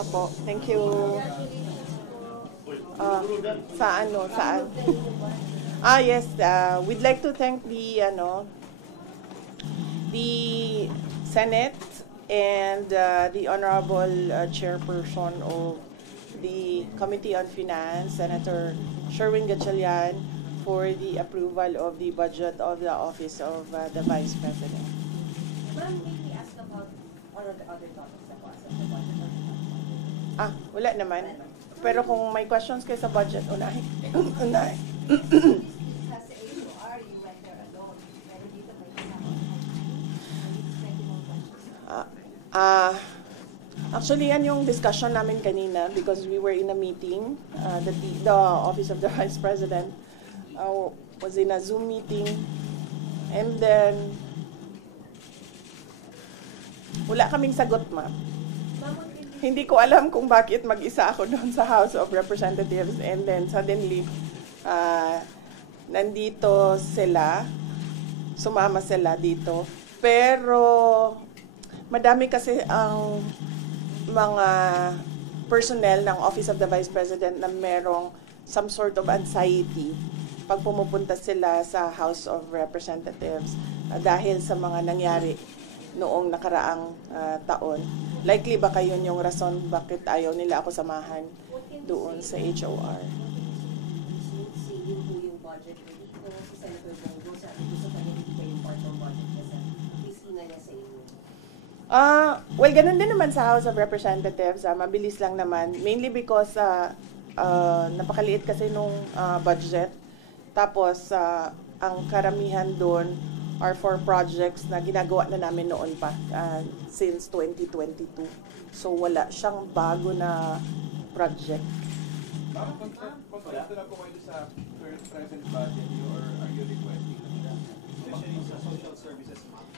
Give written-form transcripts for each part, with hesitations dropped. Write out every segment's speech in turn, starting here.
Opo, thank you. Saan? Yes, we'd like to thank the Senate and the Honorable Chairperson of the Committee on Finance, Senator Sherwin Gatchalian, for the approval of the budget of the Office of the Vice President. Ma'am, may we ask about one of the other topics na po as of the budget? Wala naman. Pero kung may questions kayo sa budget, unahin. Unahin. Sa AUR, you went there alone. Pero dito may kasama. Actually, yan yung discussion namin kanina because we were in a meeting. The Office of the Vice President was in a Zoom meeting. And then, wala kaming sagot, ma'am. Hindi ko alam kung bakit mag-isa ako doon sa House of Representatives. And then, suddenly, nandito sila, sumama sila dito. Pero, madami kasi ang mga personnel ng Office of the Vice President na merong some sort of anxiety pag pumupunta sila sa House of Representatives dahil sa mga nangyari noong nakaraang taon. Likely baka yun yung rason bakit ayaw nila ako samahan doon sa HOR. Yung budget dito, si Senator Bongo, sabi gusto pa niya dito yung part ng budget kasi pisina niya sa inyo. Well, ganun din naman sa House of Representatives. Mabilis lang naman. Mainly because napakaliit kasi nung budget. Tapos, ang karamihan doon are for projects na ginagawa na namin noon pa since 2022. So, wala siyang bago na project. Kompleto na po kayo sa current present budget or are you requesting especially sa social services, ma'am?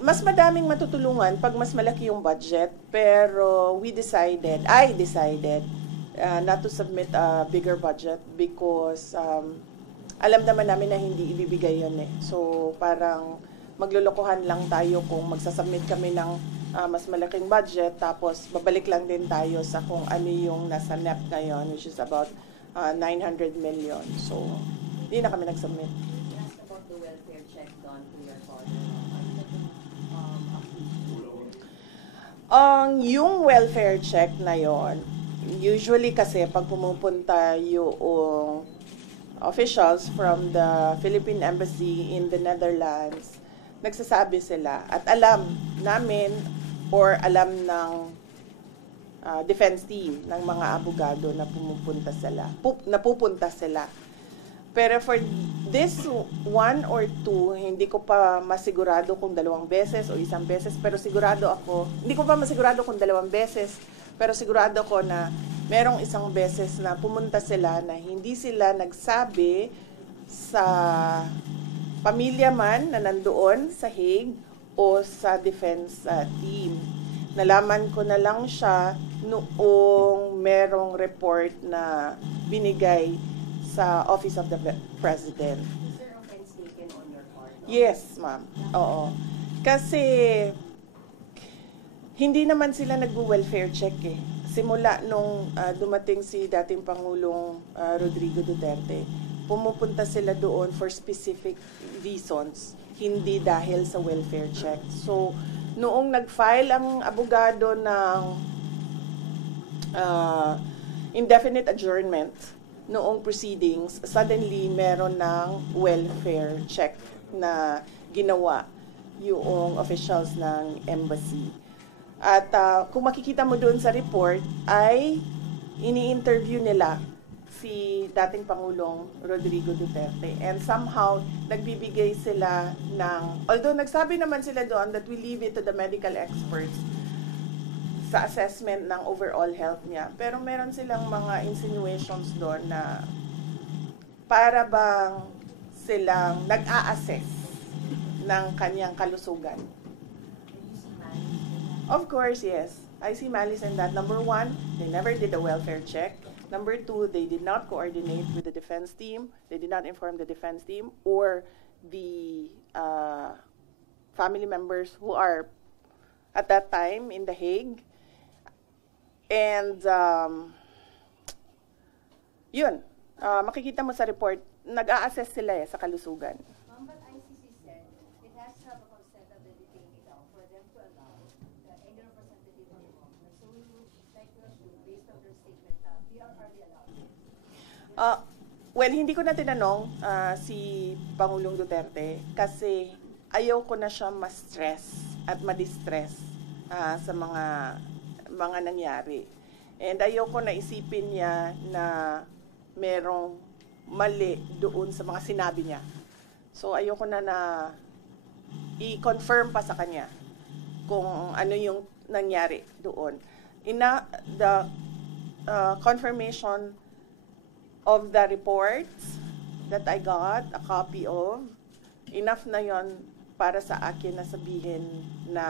Mas madaming matutulungan pag mas malaki yung budget, pero I decided not to submit a bigger budget because alam naman namin na hindi ibibigay yan eh. So parang maglulukuhan lang tayo kung magsasubmit kami ng mas malaking budget, tapos babalik lang din tayo sa kung ano yung nasa NEP ngayon, which is about 900 million. So hindi na kami nag-submit. Ask about the welfare check done to your father. Yung welfare check na yon, usually kasi pag pumupunta yung officials from the Philippine Embassy in the Netherlands, nagsasabi sila at alam namin or alam ng defense team ng mga abogado na pupunta sila. Pero for this one or two, hindi ko pa masigurado kung 2 beses o 1 beses, pero sigurado ako, hindi ko pa masigurado kung 2 beses, pero sigurado ko na merong 1 beses na pumunta sila na hindi sila nagsabi sa pamilya man na nandoon sa Hague o sa defense team. Nalaman ko na lang siya noong merong report na binigay sa Office of the President. Is there offense taken on your part? Yes, ma'am. Oo. Kasi hindi naman sila nag-welfare check eh. Simula nung dumating si dating Pangulong Rodrigo Duterte, pumupunta sila doon for specific reasons, hindi dahil sa welfare check. So, noong nag-file ang abogado ng indefinite adjournment noong proceedings, suddenly meron ng welfare check na ginawa yung officials ng embassy. At kung makikita mo doon sa report, ay ini-interview nila si dating Pangulong Rodrigo Duterte. And somehow, nagbibigay sila ng, although nagsabi naman sila doon that we leave it to the medical experts sa assessment ng overall health niya. Pero meron silang mga insinuations doon na para bang silang nag-a-assess ng kanyang kalusugan. Of course, yes. I see malice in that. Number 1, they never did a welfare check. Number 2, they did not coordinate with the defense team. They did not inform the defense team or the family members who are at that time in The Hague. And yun, makikita mo sa report, nag-a-assess sila sa kalusugan. Ma'am, but ICC said it has to have a consent of the detainee now for them to allow any representative from the government. So we would like to assume, based on their statement, they are already allowed. Well, hindi ko na tinanong si Pangulong Duterte kasi ayaw ko na siya ma-stress at ma-distress sa mga nangyari. And ayaw ko na isipin niya na merong mali doon sa mga sinabi niya. So ayaw ko na i-confirm pa sa kanya kung ano yung nangyari doon. The confirmation of the reports that I got, a copy of, enough na yon para sa akin na sabihin na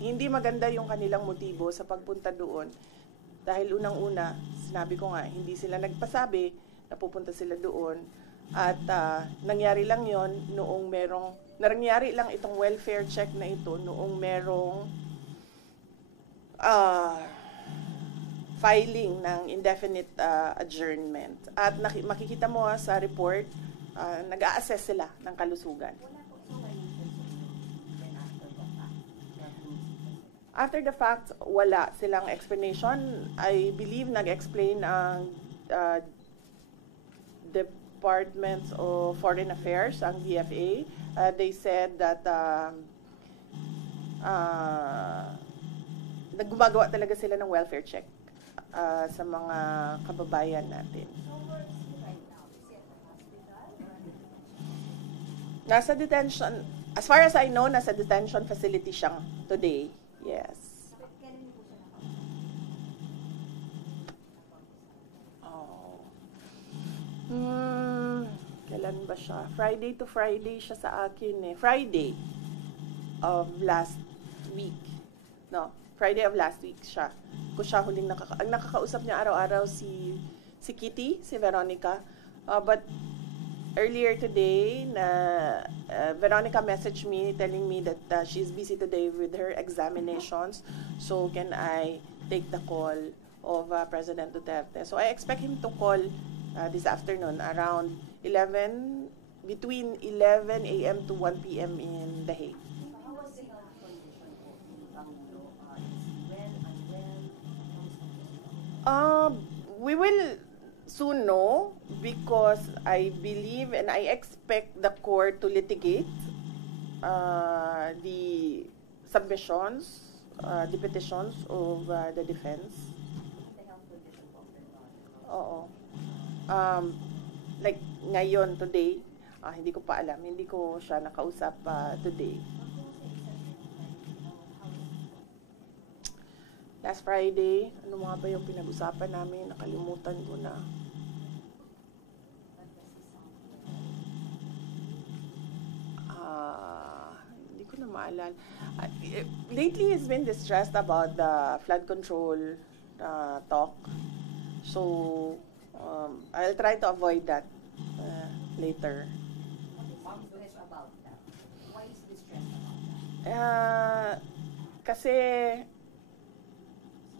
hindi maganda yung kanilang motibo sa pagpunta doon. Dahil unang-una, sinabi ko nga, hindi sila nagpasabi na pupunta sila doon. At nangyari lang yon noong nangyari lang itong welfare check na ito noong merong filing ng indefinite adjournment. At makikita mo sa report, nag-a-assess sila ng kalusugan. After the fact, wala silang explanation. I believe nag-explain ang Department of Foreign Affairs, ang DFA. They said that gumagawa talaga sila ng welfare check sa mga kababayan natin. So where is he right now? Is he at the hospital? Nasa detention, as far as I know, nasa detention facility siya today. Yes. But kailan po siya Kailan ba siya? Friday to Friday siya sa akin eh. Friday of last week. No, Friday of last week siya. Ko siya huling ang nakakausap niya araw-araw si Kitty, si Veronica. But earlier today, Veronica messaged me telling me that she's busy today with her examinations. So can I take the call of President Duterte? So I expect him to call this afternoon around between 11 a.m. to 1 p.m. in The Hague. How was the health condition po ni Pangulo? Is he well, unwell? We will soon know because I believe and I expect the court to litigate the submissions, the petitions of the defense. The health condition po of the Oo. Like ngayon, today, hindi ko pa alam. Hindi ko siya nakausap today. Last Friday, ano mga ba yung pinag-usapan namin? Nakalimutan ko na. Hindi ko na maalala. Lately, he's been distressed about the flood control talk. So, I'll try to avoid that later. What is stress about that? Why is this stress about that? Kasi,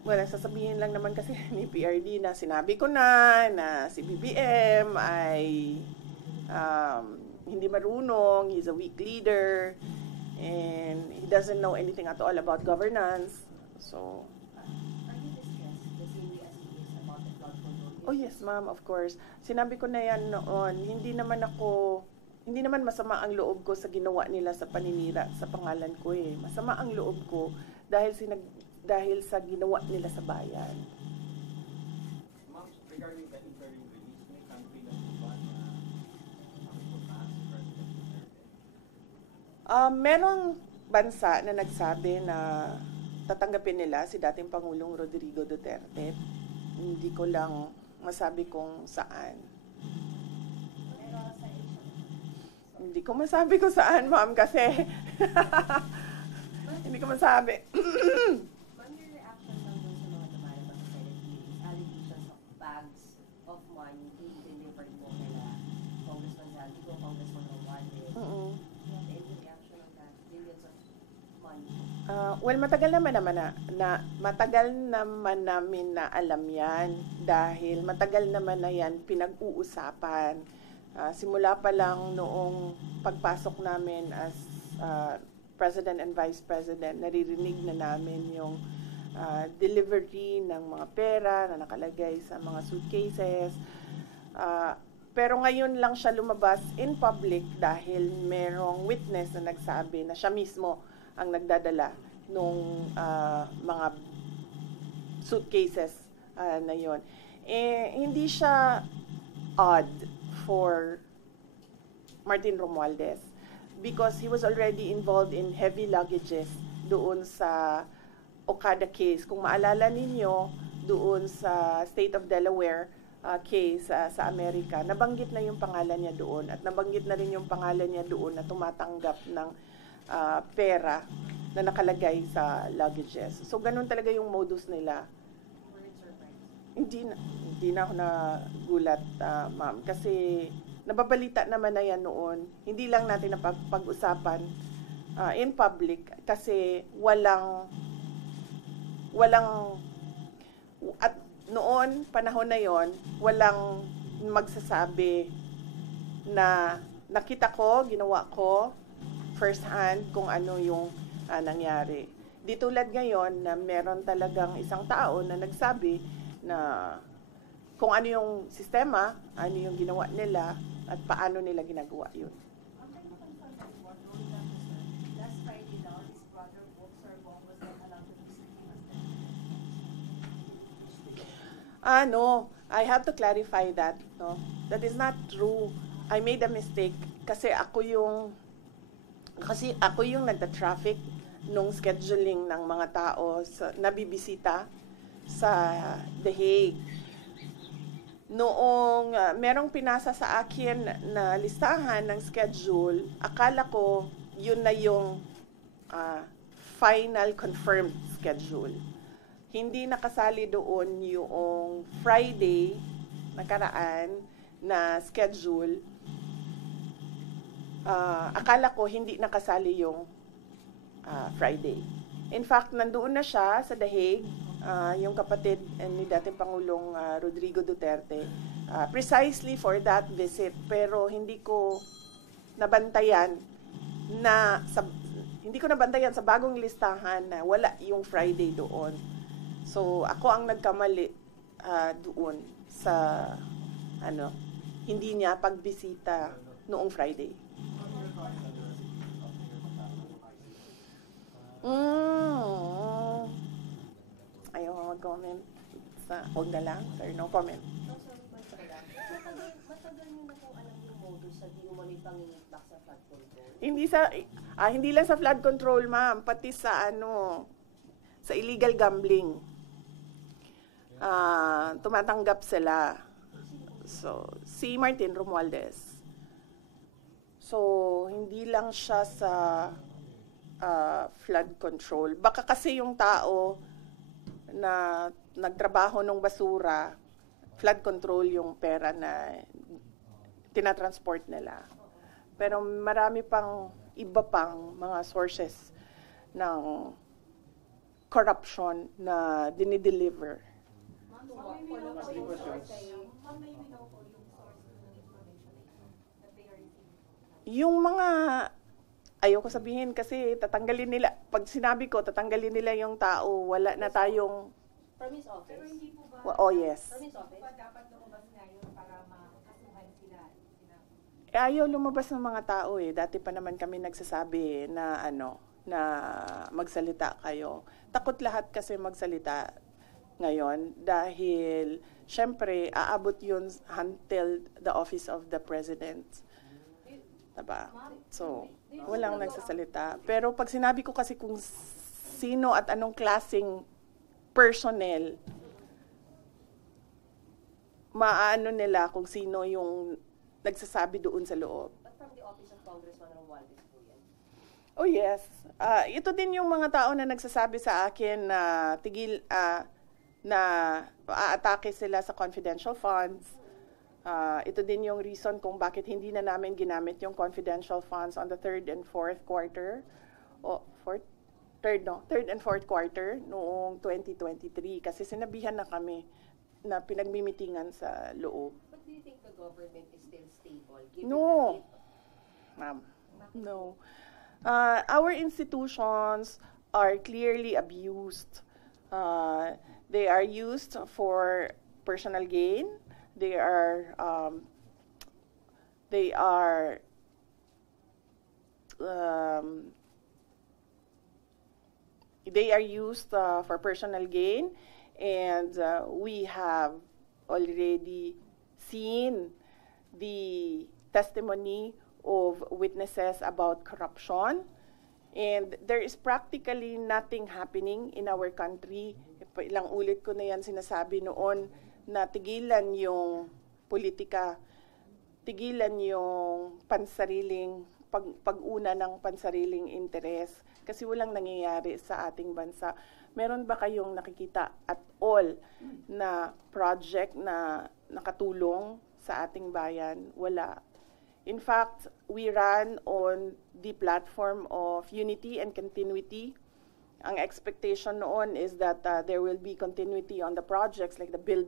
well, sasabihin lang naman kasi ni PRD na sinabi ko na si BBM ay hindi marunong, he's a weak leader, and he doesn't know anything at all about governance. So, Are you distressed the same way as he is about the flood control? oh yes, ma'am, of course. Sinabi ko na yan noon, hindi naman masama ang loob ko sa ginawa nila sa paninira sa pangalan ko eh. Masama ang loob ko dahil sa ginawa nila sa bayan. Ma'am, regarding the interim release, may country na po ba na ang putas, President Duterte? Merong bansa na nagsabi na tatanggapin nila si dating Pangulong Rodrigo Duterte. Hindi ko lang masabi kung saan. Hindi ko masabi kung saan, ma'am, kasi hindi ko masabi. Ma'am, your reaction lang dun sa mga lumalabas sa Senate hearings, allegations of bags of money being delivered mo kila Congressman Zaldico, Congressman Romualdez. Oo. You have any reaction on that? Billions of money? Well, matagal naman matagal naman namin na alam yan dahil matagal naman na yan pinag-uusapan. Simula pa lang noong pagpasok namin as President and Vice President, naririnig na namin yung delivery ng mga pera na nakalagay sa mga suitcases. Pero ngayon lang siya lumabas in public dahil merong witness na nagsabi na siya mismo ang nagdadala nung mga suitcases na yon. Hindi siya odd for Martin Romualdez because he was already involved in heavy luggages doon sa Okada case. Kung maalala ninyo, doon sa State of Delaware case sa Amerika, nabanggit na yung pangalan niya doon at nabanggit na rin yung pangalan niya doon na tumatanggap ng pera na nakalagay sa luggages. So, ganun talaga yung modus nila. Hindi na ako nagulat, ma'am. Kasi nababalita naman na yan noon. Hindi lang natin napag-usapan in public kasi at noon, panahon na yon, walang magsasabi na nakita ko, ginawa ko, first hand kung ano yung nangyari. Di tulad ngayon na meron talagang isang tao na nagsabi na kung ano yung sistema, ano yung ginawa nila, at paano nila ginagawa yun. Last Friday daw, his brother, Sir Bong, was not allowed to visit him as No, I have to clarify that. No, that is not true. I made a mistake kasi ako yung nagta-traffic nung scheduling ng mga tao na bibisita sa The Hague. Noong merong pinasa sa akin na listahan ng schedule, akala ko yun na yung final confirmed schedule. Hindi nakasali doon yung Friday nakaraan na schedule. Akala ko hindi nakasali yung Friday. In fact, nandoon na siya sa The Hague, yung kapatid ni dating Pangulong Rodrigo Duterte, precisely for that visit. Pero hindi ko nabantayan sa bagong listahan na wala yung Friday doon. So, ako ang nagkamali doon sa hindi niya pagbisita noong Friday. Ayaw mag-comment huwag na lang, sir, no comment. Matagal nyo na kung alam yung modus sa di umano'y pangingitlak sa flood control? Hindi lang sa flood control, ma'am, pati sa sa illegal gambling. Tumatanggap sila. So, si Martin Romualdez. So, hindi lang siya sa flood control. Baka kasi yung tao na nagtrabaho ng basura, flood control yung pera na tinatransport nila. Pero marami pang iba pang mga sources ng corruption na dinideliver. Yung mga ayoko sabihin kasi tatanggalin nila, pag sinabi ko tatanggalin nila yung tao, wala na tayong From his office? Pero hindi po ba? Oh, yes. From his office? Dapat lumabas ngayon para makasuhan sila. Ayaw lumabas ng mga tao eh. Dati pa naman kami nagsasabi na na magsalita kayo. Takot lahat kasi magsalita ngayon dahil syempre aabot yun until the office of the president. Diba? So, walang nagsasalita. Pero pag sinabi ko kasi kung sino at anong klaseng personnel, maano nila kung sino yung nagsasabi doon sa loob. But from the office of Congressman Romualdez po yan? Oh yes. Ito din yung mga tao na nagsasabi sa akin na na aatake sila sa confidential funds. Ito din yung reason kung bakit hindi na namin ginamit yung confidential funds on the 3rd and 4th quarter. third and fourth quarter noong 2023 kasi sinabihan na kami na pinagmimitingan sa loob. But do you think the government is still stable? Given No. that Ma'am, no. Our institutions are clearly abused. They are used for personal gain. They are um, they are used for personal gain, and we have already seen the testimony of witnesses about corruption, and there is practically nothing happening in our country. Ilang ulit ko na yan sinasabi noon na tigilan yung politika, tigilan yung pag-una ng pansariling interes kasi walang nangyayari sa ating bansa. Meron ba kayong nakikita at all na project na nakatulong sa ating bayan? Wala. In fact, we ran on the platform of unity and continuity. Ang expectation noon is that there will be continuity on the projects like the build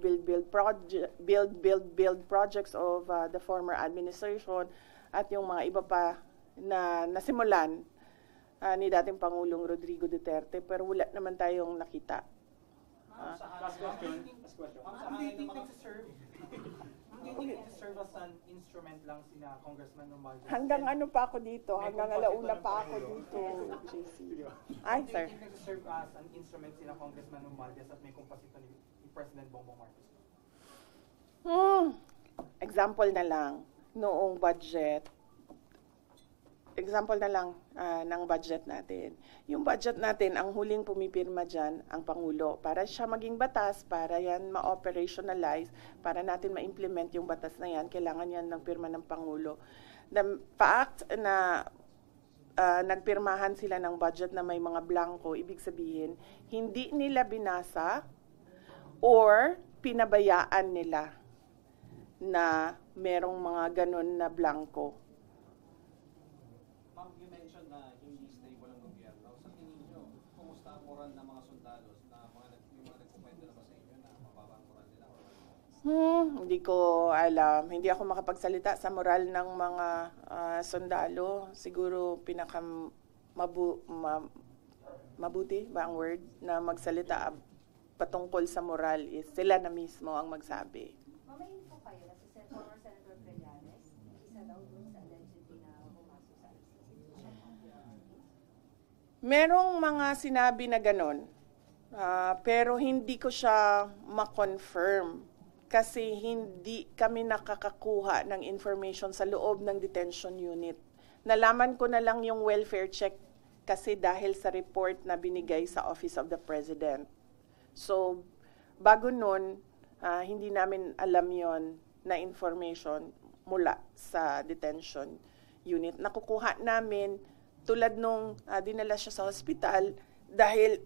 projects of the former administration at yung mga iba pa na nasimulan ni dating Pangulong Rodrigo Duterte, pero wala naman tayong nakita. Last question. Ang dating nagsiserve as an instrument lang sina Congressman Romualdez. Hanggang ano pa ako dito? Hanggang alauna pa ako dito, JC. Ay, sir. Ang dating nagsiserve as an instrument sina Congressman Romualdez at may kumpasito ni President Bongbong Marcos. Example na lang, noong budget, example na lang ng budget natin. Yung budget natin, ang huling pumipirma dyan, ang Pangulo. Para siya maging batas, para yan ma-operationalize, para natin ma-implement yung batas na yan, kailangan yan ng pirma ng Pangulo. The fact na nagpirmahan sila ng budget na may mga blanco, ibig sabihin, hindi nila binasa or pinabayaan nila na merong mga ganun na blanco. Ma'am, you mentioned na hindi stable ang gobyerno. Sa tingin niyo, kumusta ang moral ng mga sundalos na yung mga nagkukwento na ba sa inyo na mababa ang moral nila? Hindi ko alam. Hindi ako makapagsalita sa moral ng mga sundalo. Siguro mabuti ba ang word na magsalita patungkol sa moral is sila na mismo ang magsabi. Mamayin po kayo na si former Senator Trillanes, isa daw dun sa allegedly na pumasok sa ICC. Merong mga sinabi na ganun, pero hindi ko siya ma-confirm kasi hindi kami nakakakuha ng information sa loob ng detention unit. Nalaman ko na lang yung welfare check kasi dahil sa report na binigay sa Office of the President. So, bago nun, hindi namin alam yon na information mula sa detention unit. Nakukuha namin tulad nung dinala siya sa hospital dahil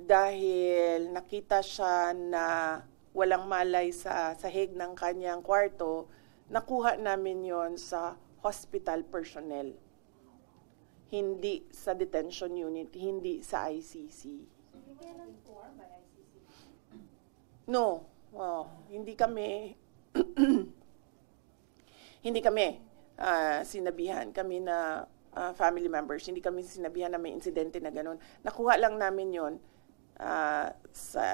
dahil nakita siya na walang malay sa sahig ng kanyang kwarto, nakuha namin yon sa hospital personnel. Hindi sa detention unit, hindi sa ICC. Hindi kayo informed by ICC? No, hindi kami hindi kami sinabihan kami na family members, hindi kami sinabihan na may insidente na ganun. Nakuha lang namin yon sa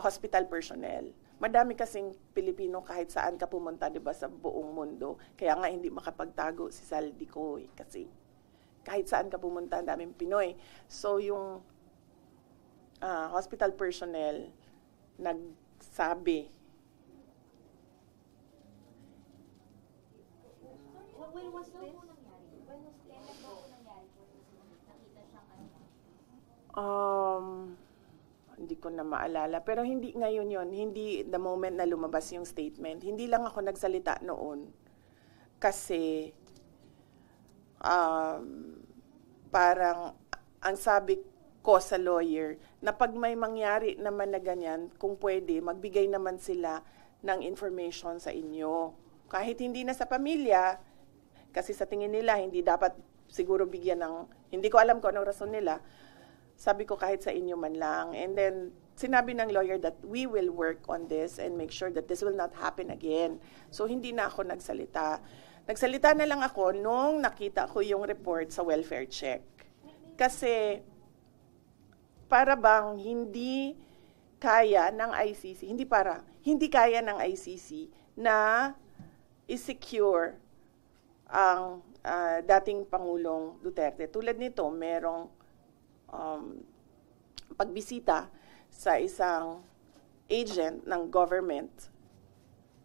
hospital personnel. Madami kasing Pilipino kahit saan ka pumunta, 'di ba, sa buong mundo. Kaya nga hindi makapagtago si Saldico kasi kahit saan ka pumunta, daming Pinoy. So yung hospital personnel nagsabi. When was daw po nangyari? When was kailan daw po nangyari po? Nakita siyang Hindi ko na maalala. Pero hindi ngayon yon, hindi the moment na lumabas yung statement. Hindi lang ako nagsalita noon. Kasi parang ang sabi ko sa lawyer, na pag may mangyari naman na ganyan, kung pwede, magbigay naman sila ng information sa inyo. Kahit hindi na sa pamilya, kasi sa tingin nila, hindi dapat siguro bigyan ng, hindi ko alam kung anong rason nila. Sabi ko kahit sa inyo man lang. And then, sinabi ng lawyer that we will work on this and make sure that this will not happen again. So, hindi na ako nagsalita. Nagsalita na lang ako nung nakita ko yung report sa welfare check. Kasi, para bang hindi kaya ng ICC, hindi kaya ng ICC na i-secure ang dating Pangulong Duterte. Tulad nito, merong pagbisita sa isang agent ng government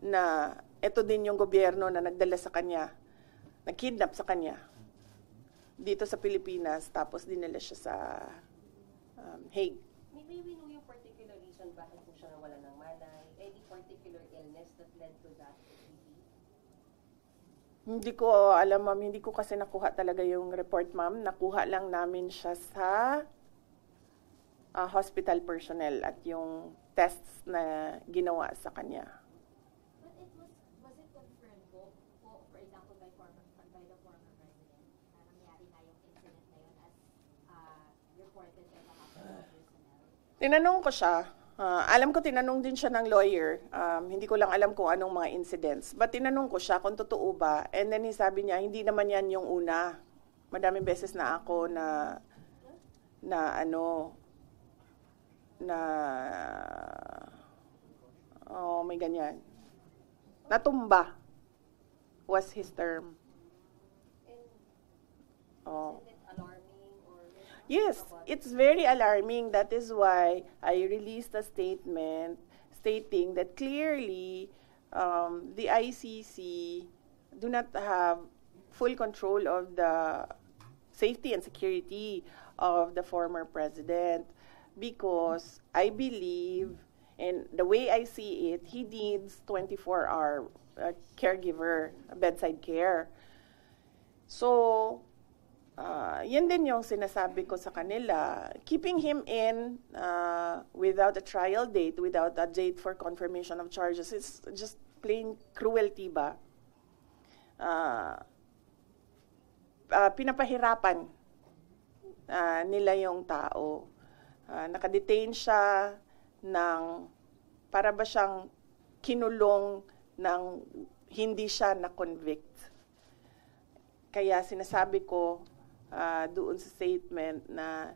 na ito din yung gobyerno na nagdala sa kanya, nag-kidnap sa kanya dito sa Pilipinas, tapos dinala siya sa Hague. May we know yung particular reason bakit po siya nawala ng malay? Any particular illness that led to that? Hindi ko alam, ma'am. Hindi ko kasi nakuha talaga yung report, ma'am. Nakuha lang namin siya sa hospital personnel at yung tests na ginawa sa kanya. But was it confirmed po, for example, by the former president, na nangyari na yung incident na yun as reported by the hospital personnel? Tinanong ko siya. Alam ko tinanong din siya ng lawyer. Hindi ko lang alam kung anong mga incidents. But tinanong ko siya kung totoo ba. And then sabi niya, hindi naman yan yung una. Madaming beses na ako may ganyan. Natumba was his term. Oh. Is it alarming or? Yes, it's very alarming. That is why I released a statement stating that clearly the ICC do not have full control of the safety and security of the former president, because I believe, and the way I see it, he needs 24-hour caregiver, bedside care. So, yan din yung sinasabi ko sa kanila. Keeping him in without a trial date, without a date for confirmation of charges, is just plain cruelty ba? Pinapahirapan nila yung tao. Nakadetain siya ng, para ba siyang kinulong ng hindi siya na-convict. Kaya sinasabi ko doon sa statement na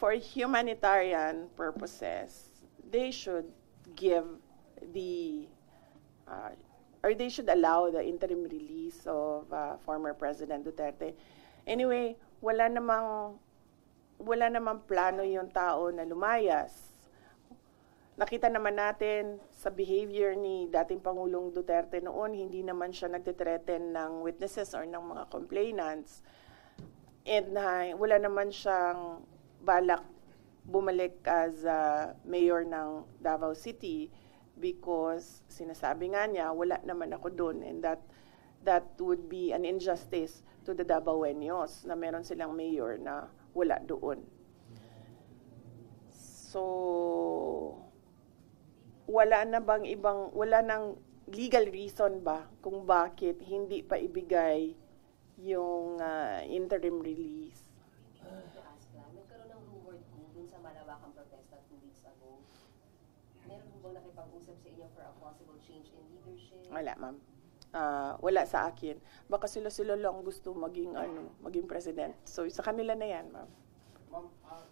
for humanitarian purposes, they should give the, or they should allow the interim release of former President Duterte. Anyway, wala namang plano yung tao na lumayas. Nakita naman natin sa behavior ni dating Pangulong Duterte noon, hindi naman siya nagtitreten ng witnesses or ng mga complainants. And wala naman siyang balak bumalik as mayor ng Davao City, because sinasabi nga niya, wala naman ako doon, and that would be an injustice to the Davaoenos na meron silang mayor na wala doon. So, wala nang legal reason ba kung bakit hindi pa ibigay yung interim release? Nagkaroon ng rumored po dun sa malawakang protesta 2 weeks ago. Meron po bang nakipag-usap sa inyo for a possible change in leadership? Wala, ma'am. Wala sa akin. Baka sila lang gusto maging president. So, sa kanila na yan, ma'am. Ma'am,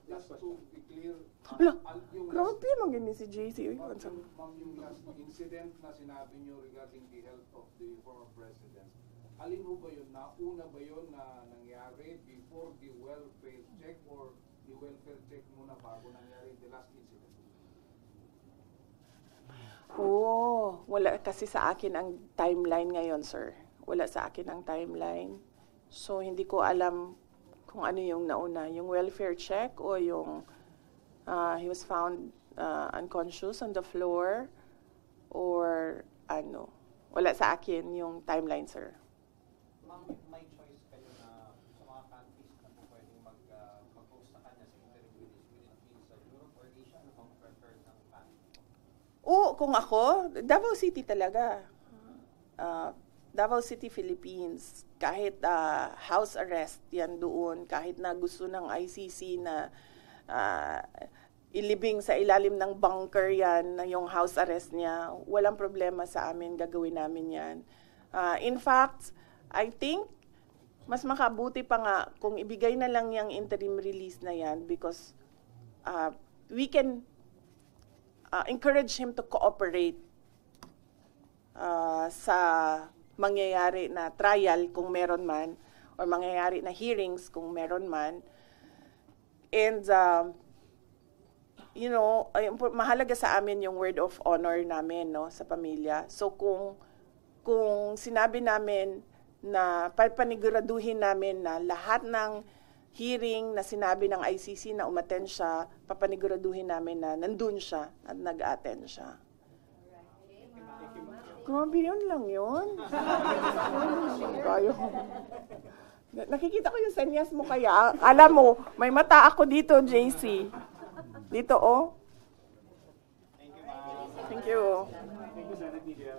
just to be clear, Wala, yung grabe naman ganyan si JC. ma'am, yung last incident na sinabi niyo regarding the health of the former president, alin ho ba yun? Nauna ba yun na nangyari before the welfare check, or the welfare check muna bago nangyari the last incident? Wala kasi sa akin ang timeline ngayon, sir. Wala sa akin ang timeline. So, hindi ko alam kung ano yung nauna. Yung welfare check o yung he was found unconscious on the floor, or ano. Wala sa akin yung timeline, sir. Ma'am, may choice kayo na sa mga countries na po pwedeng mag-host sa kanya sa interim release within fields of Europe or Asia, ano bang preferred ng country? Kung ako, Davao City talaga. Davao City, Philippines. kahit house arrest yan doon, kahit na gusto ng ICC na ilibing sa ilalim ng bunker yan, yung house arrest niya, walang problema sa amin, gagawin namin yan. In fact, I think, mas makabuti pa nga kung ibigay na lang yung interim release na yan because we can encourage him to cooperate sa mangyayari na trial kung meron man, or mangyayari na hearings kung meron man. And, mahalaga sa amin yung word of honor namin, no, sa pamilya. So kung sinabi namin na papaniguraduhin namin na lahat ng hearing na sinabi ng ICC na umattend siya, papaniguraduhin namin na nandun siya at nag-attend siya. Grabe yun lang yun. Nakikita ko yung senyas mo kaya. Alam mo, may mata ako dito, JC. Dito, oh. Thank you, ma'am. Thank you. Thank you, Senate Media.